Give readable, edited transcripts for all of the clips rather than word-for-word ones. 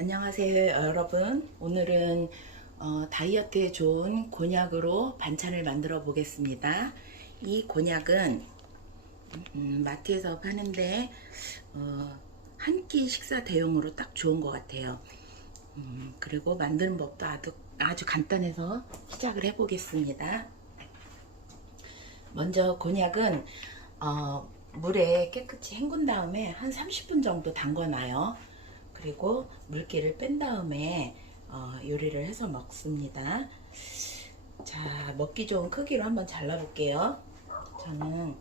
안녕하세요 여러분. 오늘은 다이어트에 좋은 곤약으로 반찬을 만들어 보겠습니다. 이 곤약은 마트에서 파는데 한 끼 식사 대용으로 딱 좋은 것 같아요. 그리고 만드는 법도 아주 간단해서 시작을 해 보겠습니다. 먼저 곤약은 물에 깨끗이 헹군 다음에 한 30분 정도 담궈놔요. 그리고 물기를 뺀 다음에 요리를 해서 먹습니다. 자, 먹기 좋은 크기로 한번 잘라 볼게요. 저는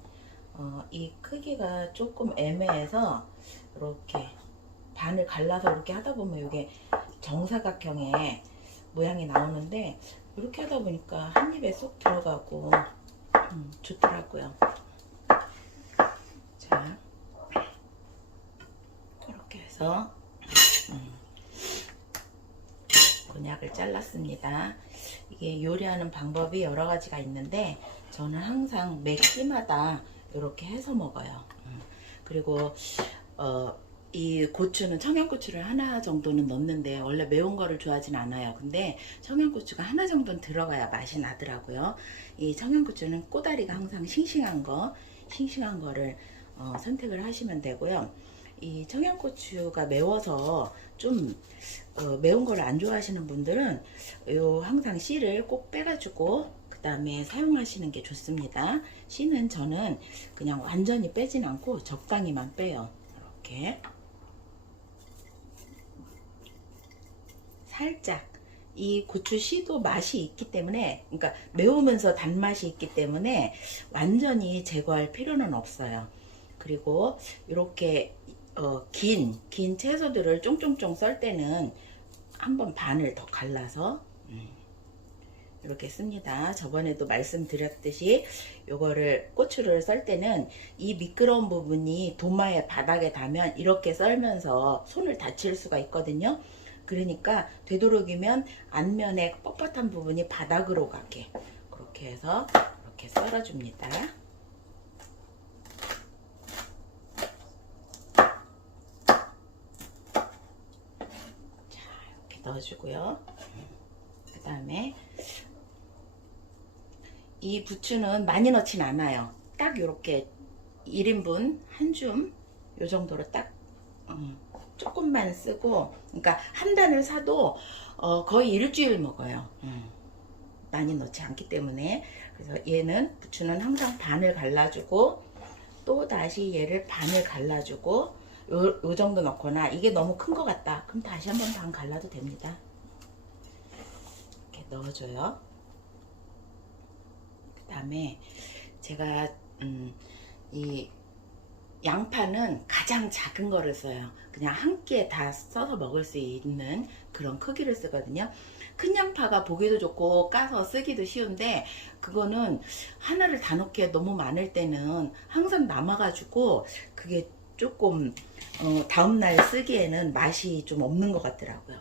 이 크기가 조금 애매해서 이렇게 반을 갈라서 이렇게 하다 보면 이게 정사각형의 모양이 나오는데, 이렇게 하다 보니까 한 입에 쏙 들어가고 좋더라고요. 자, 이렇게 해서 곤약을 잘랐습니다. 이게 요리하는 방법이 여러 가지가 있는데 저는 항상 매 끼마다 이렇게 해서 먹어요. 그리고 이 고추는 청양고추를 하나 정도는 넣는데 원래 매운 거를 좋아하진 않아요. 근데 청양고추가 하나 정도는 들어가야 맛이 나더라고요. 이 청양고추는 꼬다리가 항상 싱싱한 거를 선택을 하시면 되고요. 이 청양고추가 매워서 좀 매운 걸 안 좋아하시는 분들은 요 항상 씨를 꼭 빼가지고 그 다음에 사용하시는 게 좋습니다. 씨는 저는 그냥 완전히 빼진 않고 적당히만 빼요. 이렇게 살짝. 이 고추 씨도 맛이 있기 때문에, 그러니까 매우면서 단맛이 있기 때문에 완전히 제거할 필요는 없어요. 그리고 이렇게 긴 채소들을 쫑쫑쫑 썰 때는 한번 반을 더 갈라서 이렇게 씁니다. 저번에도 말씀드렸듯이 요거를 고추를 썰 때는 이 미끄러운 부분이 도마의 바닥에 닿으면 이렇게 썰면서 손을 다칠 수가 있거든요. 그러니까 되도록이면 앞면에 뻣뻣한 부분이 바닥으로 가게 그렇게 해서 이렇게 썰어줍니다. 넣어주고요. 그 다음에 이 부추는 많이 넣진 않아요. 딱 이렇게 1인분 한 줌 요 정도로 딱 조금만 쓰고, 그러니까 한 단을 사도 거의 일주일 먹어요. 많이 넣지 않기 때문에. 그래서 얘는 부추는 항상 반을 갈라주고 또 다시 얘를 반을 갈라주고 요 정도 넣거나, 이게 너무 큰 것 같다 그럼 다시 한번 반 갈라도 됩니다. 이렇게 넣어줘요. 그 다음에 제가 이 양파는 가장 작은 거를 써요. 그냥 한 끼에 다 써서 먹을 수 있는 그런 크기를 쓰거든요. 큰 양파가 보기도 좋고 까서 쓰기도 쉬운데, 그거는 하나를 다 넣기에 너무 많을 때는 항상 남아가지고 그게 조금 다음날 쓰기에는 맛이 좀 없는 것 같더라고요.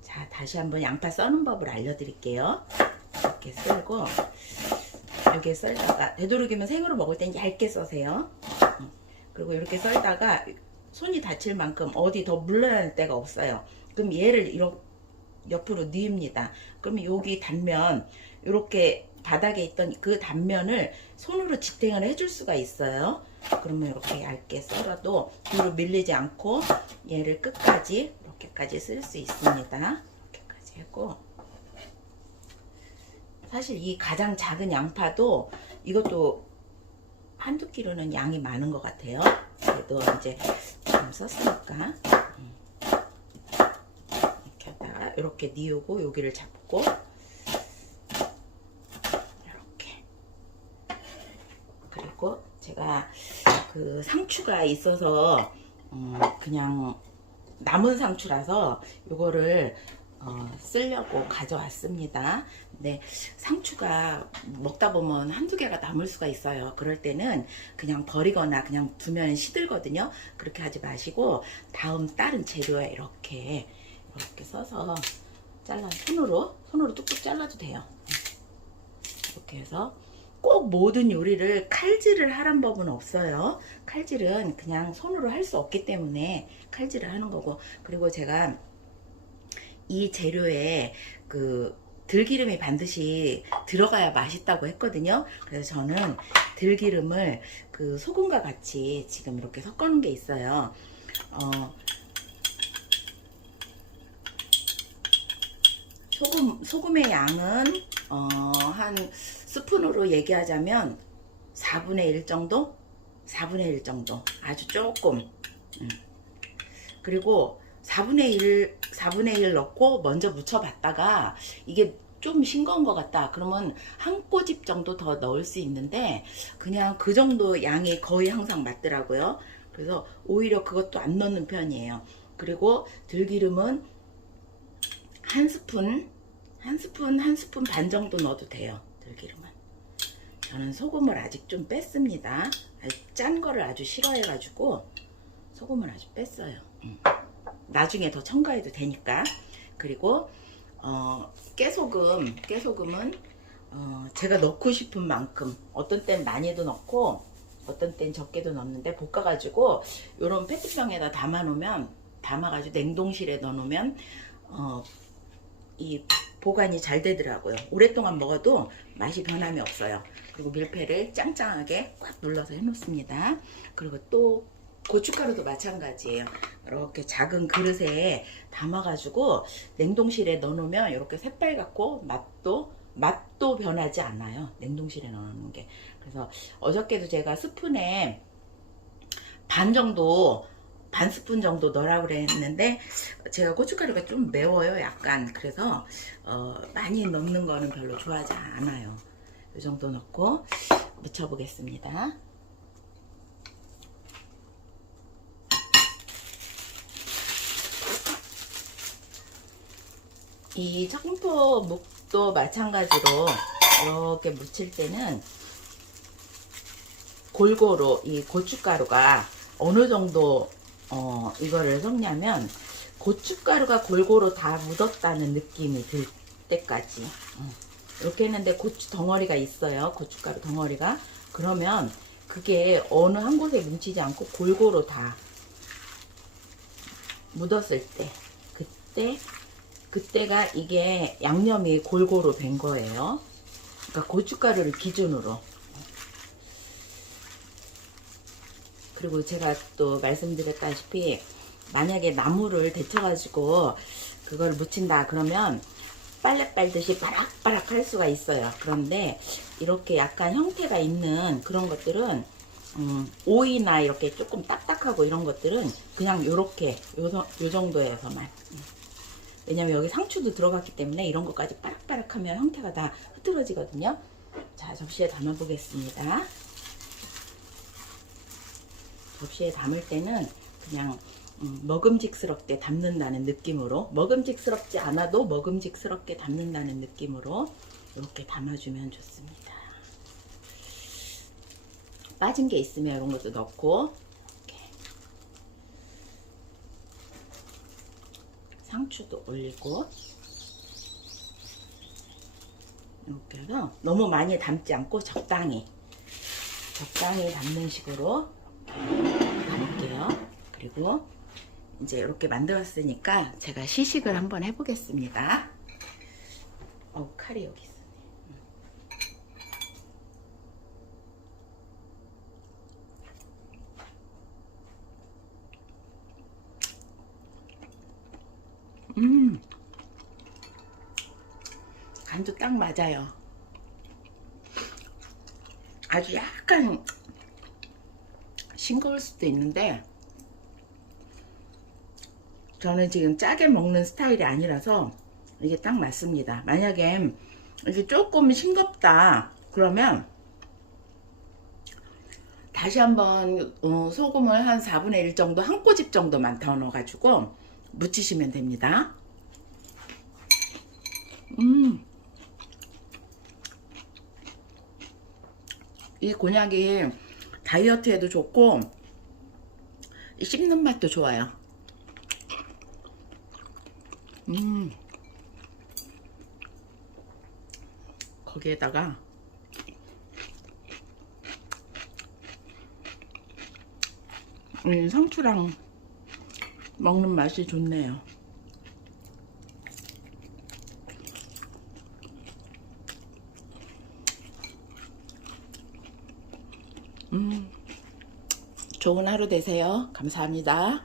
자, 다시 한번 양파 써는 법을 알려드릴게요. 이렇게 썰고, 이렇게 썰다가 되도록이면 생으로 먹을 땐 얇게 써세요. 그리고 이렇게 썰다가 손이 다칠 만큼 어디 더 물러야 할 데가 없어요. 그럼 얘를 이렇게 옆으로 뉘입니다. 그러면 여기 단면, 이렇게 바닥에 있던 그 단면을 손으로 지탱을 해줄 수가 있어요. 그러면 이렇게 얇게 썰어도 뒤로 밀리지 않고 얘를 끝까지 이렇게까지 쓸 수 있습니다. 이렇게까지 하고, 사실 이 가장 작은 양파도 이것도 한두 끼로는 양이 많은 것 같아요. 그래도 이제 좀 썼으니까 이렇게 하다가 이렇게 뉘우고 여기를 잡고 이렇게. 그리고 제가 그 상추가 있어서 그냥 남은 상추라서 요거를 쓰려고 가져왔습니다. 근데 상추가 먹다 보면 한두 개가 남을 수가 있어요. 그럴 때는 그냥 버리거나 그냥 두면 시들거든요. 그렇게 하지 마시고 다른 재료에 이렇게 써서 손으로 뚝뚝 잘라도 돼요. 이렇게 해서 꼭 모든 요리를 칼질을 하란 법은 없어요. 칼질은 그냥 손으로 할 수 없기 때문에 칼질을 하는 거고, 그리고 제가 이 재료에 그 들기름이 반드시 들어가야 맛있다고 했거든요. 그래서 저는 들기름을 그 소금과 같이 지금 이렇게 섞어 놓은 게 있어요. 소금의 양은 한 스푼으로 얘기하자면 4분의 1 정도? 4분의 1 정도. 아주 조금. 그리고 4분의 1 넣고 먼저 묻혀봤다가 이게 좀 싱거운 것 같다. 그러면 한 꼬집 정도 더 넣을 수 있는데 그냥 그 정도 양이 거의 항상 맞더라고요. 그래서 오히려 그것도 안 넣는 편이에요. 그리고 들기름은 한 스푼 반 정도 넣어도 돼요. 들기름은. 저는 소금을 아직 좀 뺐습니다. 짠 거를 아주 싫어해가지고 소금을 아주 뺐어요. 나중에 더 첨가해도 되니까. 그리고 깨소금은 제가 넣고 싶은 만큼, 어떤 땐 많이도 넣고 어떤 땐 적게도 넣는데, 볶아가지고 요런 페트병에다 담아가지고 냉동실에 넣어놓으면 이 보관이 잘 되더라고요. 오랫동안 먹어도 맛이 변함이 없어요. 그리고 밀폐를 짱짱하게 꽉 눌러서 해놓습니다. 그리고 또 고춧가루도 마찬가지예요. 이렇게 작은 그릇에 담아가지고 냉동실에 넣어놓으면 이렇게 새빨갛고 맛도 변하지 않아요. 냉동실에 넣어놓는 게. 그래서 어저께도 제가 스푼에 반 스푼 정도 넣으라고 그랬는데 제가 고춧가루가 좀 매워요, 약간. 그래서 많이 넣는 거는 별로 좋아하지 않아요. 이 정도 넣고 무쳐보겠습니다. 이 청포 묵도 마찬가지로 이렇게 무칠 때는 골고루 이 고춧가루가 어느 정도 이거를 섞냐면 고춧가루가 골고루 다 묻었다는 느낌이 들 때까지 이렇게 했는데 고추 덩어리가 있어요. 고춧가루 덩어리가. 그러면 그게 어느 한 곳에 뭉치지 않고 골고루 다 묻었을 때, 그때가 이게 양념이 골고루 된 거예요. 그러니까 고춧가루를 기준으로. 그리고 제가 또 말씀드렸다시피 만약에 나물을 데쳐가지고 그걸 무친다 그러면 빨래 빨듯이 바락바락 할 수가 있어요. 그런데 이렇게 약간 형태가 있는 그런 것들은 오이나 이렇게 조금 딱딱하고 이런 것들은 그냥 요렇게 요 정도에서만. 왜냐면 여기 상추도 들어갔기 때문에 이런 것까지 바락바락하면 형태가 다 흐트러지거든요. 자, 접시에 담아 보겠습니다. 접시에 담을 때는 그냥 먹음직스럽게 담는다는 느낌으로, 먹음직스럽지 않아도 먹음직스럽게 담는다는 느낌으로 이렇게 담아주면 좋습니다. 빠진 게 있으면 이런 것도 넣고, 이렇게 상추도 올리고, 이렇게 해서 너무 많이 담지 않고 적당히 담는 식으로 담을게요. 그리고 이제 이렇게 만들었으니까 제가 시식을 한번 해보겠습니다. 칼이 여기 있어. 간도 딱 맞아요. 아주 약간 싱거울 수도 있는데 저는 지금 짜게 먹는 스타일이 아니라서 이게 딱 맞습니다. 만약에 이게 조금 싱겁다 그러면 다시 한번 소금을 한 4분의 1 정도, 한 꼬집 정도만 더 넣어가지고 무치시면 됩니다. 이 곤약이 다이어트에도 좋고 씹는 맛도 좋아요. 거기에다가 상추랑 먹는 맛이 좋네요. 좋은 하루 되세요. 감사합니다.